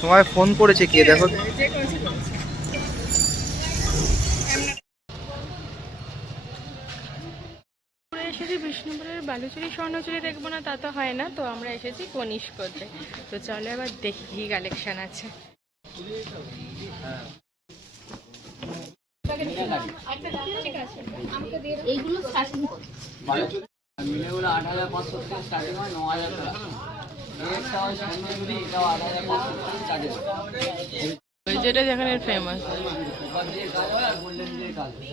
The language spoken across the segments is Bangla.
তোমায় ফোন করেছে কে দেখো। এসেছি বিষ্ণুপুরের বালুচুরি স্বর্ণচুরি দেখবো না তা তো হয় না, তো আমরা এসেছি কনিষ্কতে। তো চলো এবার দেখি কি কালেকশন আছে। এইগুলো স্টার্টিং কত? মিলেগুলো 8,500 থেকে স্টার্টিং হয়, 9,000 টাকা। একটা হয় স্বর্ণচুরি, এটাও 8,500 থেকে স্টার্টিং হয়। যেটা যেখানে ফেমাস। কপার দিয়ে কাজ হয় আর গোল্ডেন দিয়ে কাজ হয়।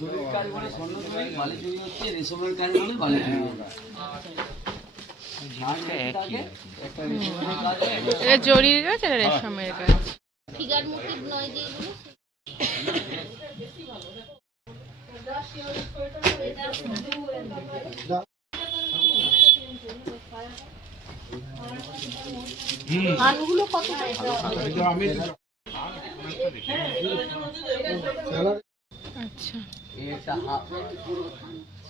চুরির কাজ বলে স্বর্ণচুরি, বালিচুরি হচ্ছে রেশমের কাজ বলে বালিচুরি। একটা রেশমের কাজ হয়, এটা জরির কাজ আর রেশমের কাজ। ফিগার মোটিভ নয় যেগুলো। কানগুলো কত? আচ্ছা একটা হাফ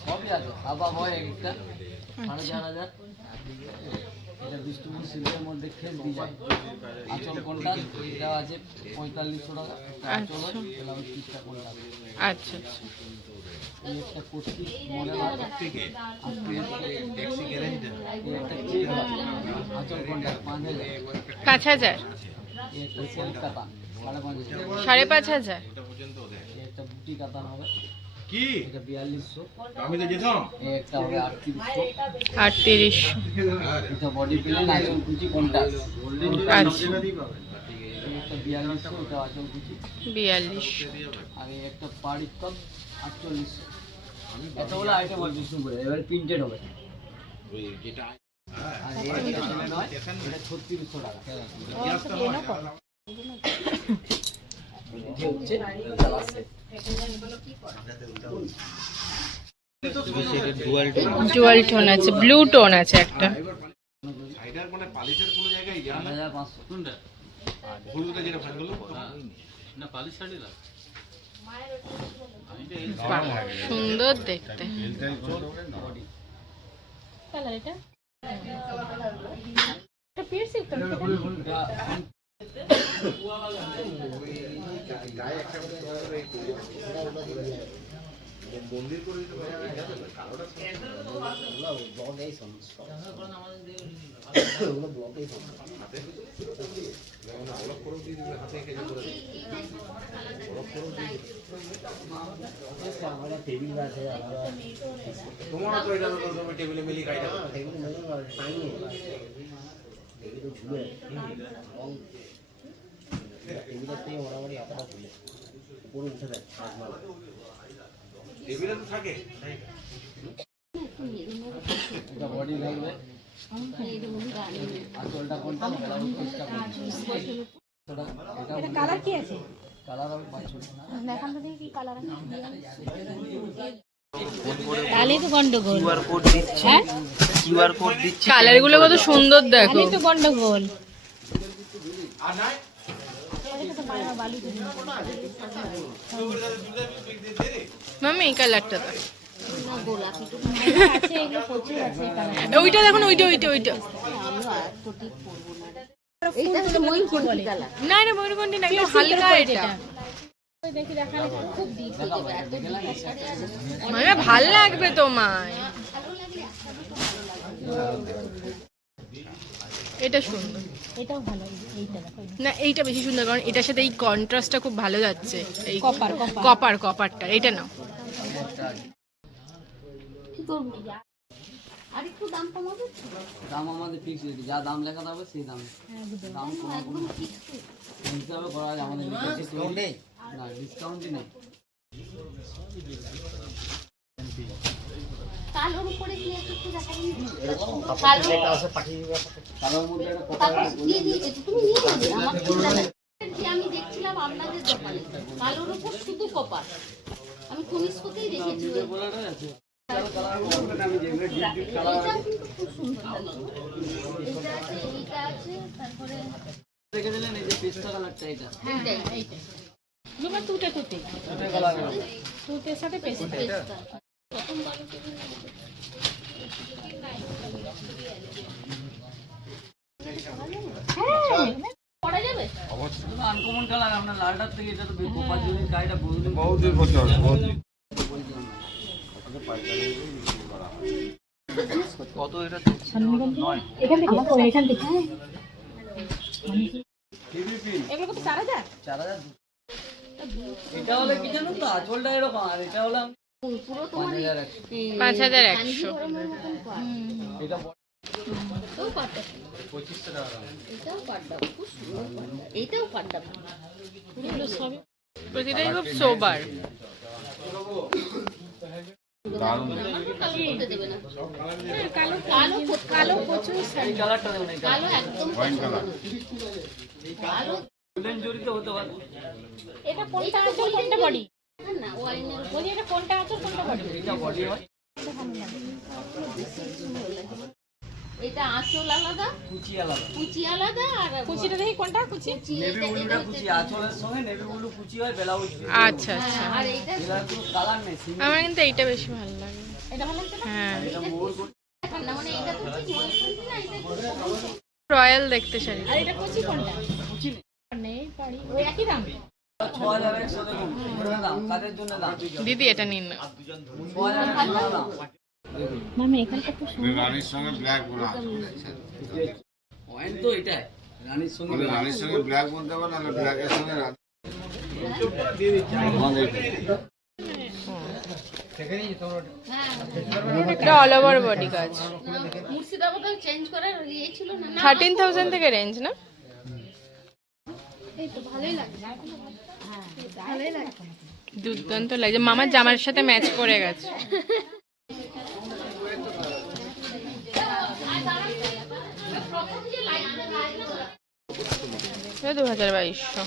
সবই আছে, হাফ হয় একটা 4,500। এটা বিষ্ণুপুর সিল্কের মধ্যে খেস ডিজাইন। আঁচল কোনটা এটা আছে 4500 টাকা। আঁচল হয় ব্লাউজ পিসটা কোনটা। আচ্ছা আচ্ছা। এই একটা 25 মডেল আছে। একটা চেক আঁচল কোনটা 5,000। 5,000। এই একটা সেলফ কাতান 5,500। 5,500। এই একটা বুটি কাতান হবে কি এটা 4200। আমি তো যেতাম এই একটা হবে 3800। 3800। এটা বডি প্লেন আঁচল কুচি কোনটা। আচ্ছা এই একটা 4200, এটা আঁচল কুচি। 4200। আর এই একটা পাড়ি কাপ 4800। এতগুলো আইটেম হবে বিষ্ণুপুরে, এবারে প্রিন্টেড হবে। ওই যেটা আর এই একটা ছেলে নয়, এটা 3600 টাকা। এই হচ্ছে জুয়েল টোন আছে, ব্লু টোন আছে একটা। সাইডার মানে পালিশের কোনো জায়গায় যা না 8,500 কোনটা। হলুদটা যেটা ভাঙলো না পালিশ শাড়ি না। বাহ, সুন্দর দেখতে। কালার এটা এটা পিওর সিল্ক তো না? গায়ে একটা করে মন্দির করে দিতে পারে এটা তো কালোটা ব্লগেই হাতে যেমন অলপ করে দিয়ে দিবে হাতে কেটে করে দিবে অলপ করে দিয়ে টেবিল আছে তোমার তো এটা তো তুমি টেবিলে মিলি খাইটা টেবিলে তো থাকে বডি লাগবে। আঁচলটা কোনটা, ব্লাউজ পিসটা কোনটা। এটা কালার কি আছে? কালার হবে 500। দেখান তো দেখি কি কালার আছে। তাহলেই তো গন্ডগোল। কিউআর কোড দিচ্ছি, হ্যাঁ কিউআর কোড দিচ্ছি। কালার গুলো কত সুন্দর দেখো। তাহলেই তো গন্ডগোল। আর নাই মামি এই কালারটা দাও। গোলাপি তো আছে, এগুলো প্রচুর আছে কালার। ওইটা দেখুন, ওইটা ওইটা ওইটা। আমরা এত ঠিক করব না। এইটা তো ময়ূরকণ্ঠী কালার। না না ময়ূরকণ্ঠী না, একদম হালকা এটা। ওই দেখি দেখালে খুব ডিপ হয়ে যাবে, এত ডিপ আছে। মানে ভাল লাগবে তোমায়। এটা সুন্দর। এটাও ভালো, এইটা দেখো। না এইটা বেশি সুন্দর, কারণ এটার সাথে এই কন্ট্রাস্টটা খুব ভালো যাচ্ছে। এই কপার কপারটা এটা নাও। কি করব? আর একটু দাম কমাবে? দাম আমাদের ফিক্স রেট, যা দাম লেখা থাকবে সেই দাম। দাম একদম ফিক্স। হিসাবে করা যায় আমাদের ডিসকাউন্ট নেই। না ডিসকাউন্টই নেই। কালোর উপরে কি একটু দেখাবেন? কালোর মধ্যে একটা কপার তারপর দিয়ে দিয়েছে, তুমি নিয়ে নেবে। আমার ঠিক লাগে। যে আমি দেখছিলাম আপনাদের দোকানে কালোর উপর শুধু কপার, আমি কনিষ্কতেই দেখেছি। বলাটা আছে। আমি যেগুলো ডিপ ডিপ কালার এটা কিন্তু খুব সুন্দর লাগলো। এটা আছে, এইটা আছে, তারপরে দেখে দিলেন এই যে পেস্টা কালারটা, এটা এইটাই। জুমা তুতে এটা কালার তুতের সাথে পেস্ট। হ্যাঁ আনকমন কালার, আপনার লালটার থেকে এটা তো কপার জুড়ি গাড়িটা বহুদিন বহুদিন করতে হবে, বহুদিন। কত এটা দিচ্ছি? নয়। এগুলো কত 4000? 4000। এটা হলে কি জানো তো, আঁচলটা এরকম, আর এটা হলো পুরো তোমার 5100। 5100 এটা এটাও পাড্ডা, 2500 টাকা। এটাও পাড্ডা, খুব সুন্দর। এটাও পাড্ডা পুরো সবই প্রতিটাই খুব সোবার। দারুণ। কালো করতে দেবে না, কালো কালো কালো প্রচুর এই কালারটা দেখুন, এই কালো একদম ওয়াইন কালার। কালো গোল্ডেন জরিতে হতে পারে। এটা কোনটা আঁচল কোনটা বডি? না ওয়াইনের বলি এটা কোনটা আঁচল কোনটা বডি? এটা বডি হয়, এটা আঁচল আলাদা, কুচি আলাদা। কুচি আলাদা, আর কুচিটা দেখি কোনটা কুচি? কুচি নেভি এটা ব্লুটা কুচি, আঁচলের সঙ্গে নেভি ব্লু কুচি হয়, ব্লাউজ। আচ্ছা আচ্ছা, আর এইটা এটার কোনো কালার নেই, সিঙ্গেল। আমার কিন্তু এইটা বেশি ভালো লাগে। এটা ভালো লাগছে না? হ্যাঁ, এটা মোর করে এখন না মানে এটা তো ঠিক মনে করছি না, এটা রয়্যাল দেখতে শাড়ি। আর এটা কুচি কোনটা? কুচি নেই। নেই পারি ওই একই দাম। 6100 দেখুন, এটা দাম, কাদের জন্য দাম? দিদি এটা নিন না। 6100 দাম। রানীর সঙ্গে ব্ল্যাক বোনা আছে। পয়েন্ট তো এটাই, রানীর সঙ্গে বলে রানীর সঙ্গে ব্ল্যাক বলতে পারে, নাহলে ব্ল্যাকের সঙ্গে রানী। আমাদের এটা অল ওভার বডি কাজ। মুর্শিদাবাদে চেঞ্জ করার ইয়ে ছিল না, না 13000 থেকে রেঞ্জ না? এই তো ভালোই লাগছে। হ্যাঁ ভালোই লাগছে। দুর্দান্ত লাগছে, মামার জামার সাথে ম্যাচ করে গেছে। এটা 2200।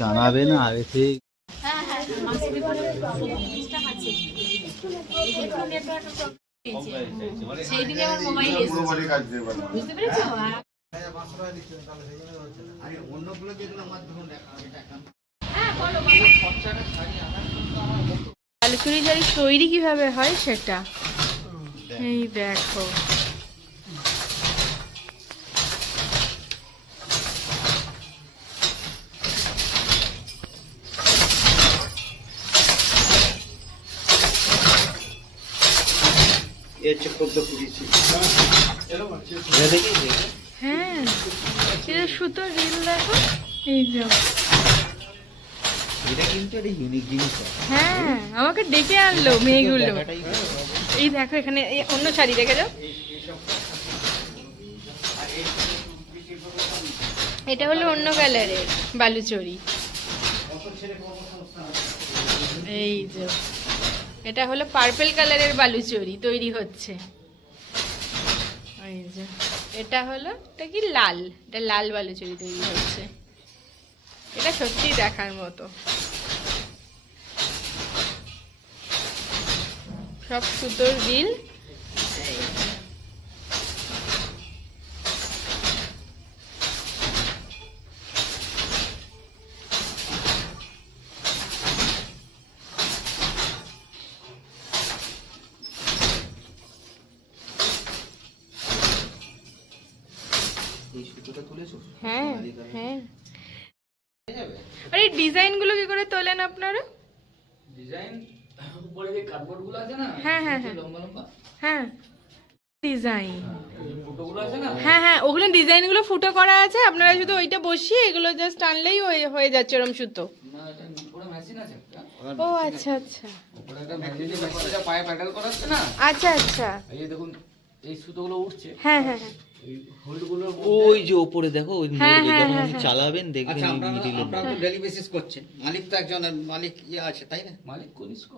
জানাবে না আগে থেকে? হ্যাঁ হ্যাঁ সেই দিনে আমার মোবাইল পুরো বডি কাজ দিয়ে পারে। বুঝতে পেরেছো? বালুচুরি শাড়ি তৈরি কিভাবে হয় সেটা এই দেখো। হ্যাঁ, এটা সুতো রিল দেখো, এই যে এটা কিন্তু একটা ইউনিক জিনিস। হ্যাঁ আমাকে ডেকে আনলো মেয়েগুলো। এই দেখো এখানে এই অন্য শাড়ি দেখে যাও, এটা হলো অন্য কালারের বালুচরি। এই যে এটা হলো পার্পল কালারের বালুচরি তৈরি হচ্ছে। এই যে এটা হলো, এটা কি লাল, এটা লাল বালুচরি তৈরি হচ্ছে। এটা সত্যি দেখার মতো, সব সুতোর রিল। এই সুতোটা তুলেছো? হ্যাঁ হ্যাঁ, আর এই ডিজাইনগুলো কি করে তোলেন আপনারা? ডিজাইন উপরে যে কার্ডবোর্ড গুলো আছে না, হ্যাঁ হ্যাঁ হ্যাঁ লম্বা লম্বা হ্যাঁ, ডিজাইন। ফুটোগুলো আছে না, হ্যাঁ হ্যাঁ, ওগুলো ডিজাইনগুলো ফুটো করা আছে, আপনারা শুধু ওইটা বসিয়ে এগুলো জাস্ট টানলেই হয়ে যাচ্ছে ওরম সুতো। না এটা উপরে মেশিন আছে একটা, ও আচ্ছা আচ্ছা উপরে একটা মেশিন, যে মেশিনটা পায়ে প্যাডেল করাচ্ছে না, আচ্ছা আচ্ছা, এই যে দেখুন এই সুতোগুলো উঠছে, হ্যাঁ হ্যাঁ হ্যাঁ এই হোল্ডগুলো। ওই যে ওপরে দেখো, ওই হ্যাঁ, মোড়ে হ্যাঁ, যখন হ্যাঁ, আপনি হ্যাঁ। চালাবেন দেখবেন আচ্ছা, এই আপনারা মিডিলে আপনারা তো ডেলি বেসিস করছেন, মালিক তো একজন মালিক আছে তাই না, মালিক কনিষ্ক।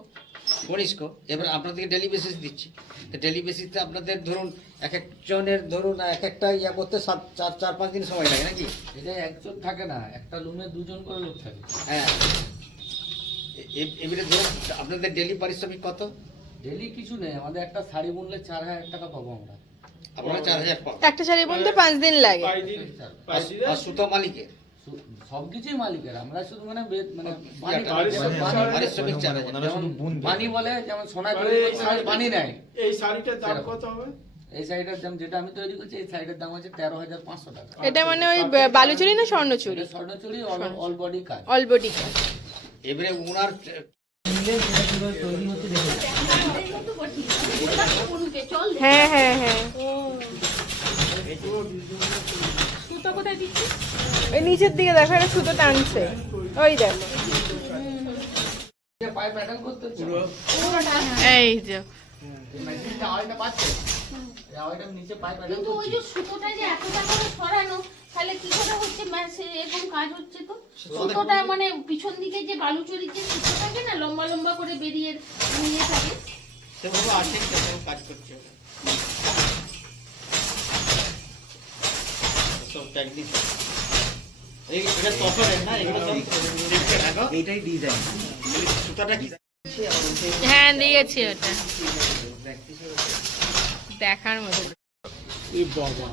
কনিষ্ক। এবার আপনাদেরকে ডেলি বেসিস দিচ্ছি, তো ডেলি বেসিসে আপনাদের ধরুন এক একজনের ধরুন এক একটা ইয়া করতে 4-5 দিন সময় লাগে নাকি? এটা একজন থাকে না, একটা রুমে দুজন করে লোক থাকে। হ্যাঁ, এবারে ধরুন আপনাদের ডেলি পারিশ্রমিক কত? ডেলি কিছু নেই, আমাদের একটা শাড়ি বুনলে 4000 টাকা পাবো আমরা। আপনারা 4000 পান, একটা শাড়ি বুনতে 5 দিন লাগে। আর সুতো মালিকের সবকিছুই মালিকের, আমরা শুধু মানে মানে পারিশ্রমিক চার্জ আছে। যেমন বানি বলে, যেমন সোনা চুরি বানি নেয়। এই শাড়িটার দাম কত হবে? এই শাড়িটার দাম যেটা আমি তৈরি করছি, এই শাড়িটার দাম হচ্ছে 13,500 টাকা। এটা মানে ওই বালুচুরি না স্বর্ণচুরি? এটা স্বর্ণচুরি, অল বডি কাজ। অল বডি কাজ। এবারে ওনার চল হ্যাঁ হ্যাঁ হ্যাঁ। সুতো কোথায় দিচ্ছি? ওই নিচের দিকে দেখো, একটা সুতো টানছে, ওই দেখো। পায়ে প্যাটার্ন করতে হচ্ছে। এই যে মেশিনটা আওয়াজটা পাচ্ছে, এই আওয়াজটা নিচে পায়ে প্যাটার্ন কিন্তু ওই করছে। যে সুতোটা যে এতটা করে সরানো, তাহলে কি করে হচ্ছে এরকম কাজ হচ্ছে? তো সুতোটা মানে পিছন দিকে যে বালুচুরির যে সুতো থাকে না, লম্বা লম্বা করে বেরিয়ে নিয়ে থাকে। সেগুলো আছে, সেগুলো কাজ করছে সব টেকনিক। এই এটা তফারের না, এগুলো সব দেখতে রাখো। এইটাই ডিজাইন। সুতাটা কি হ্যাঁ দিয়েছি, ওটা দেখার মতো। এই বাবা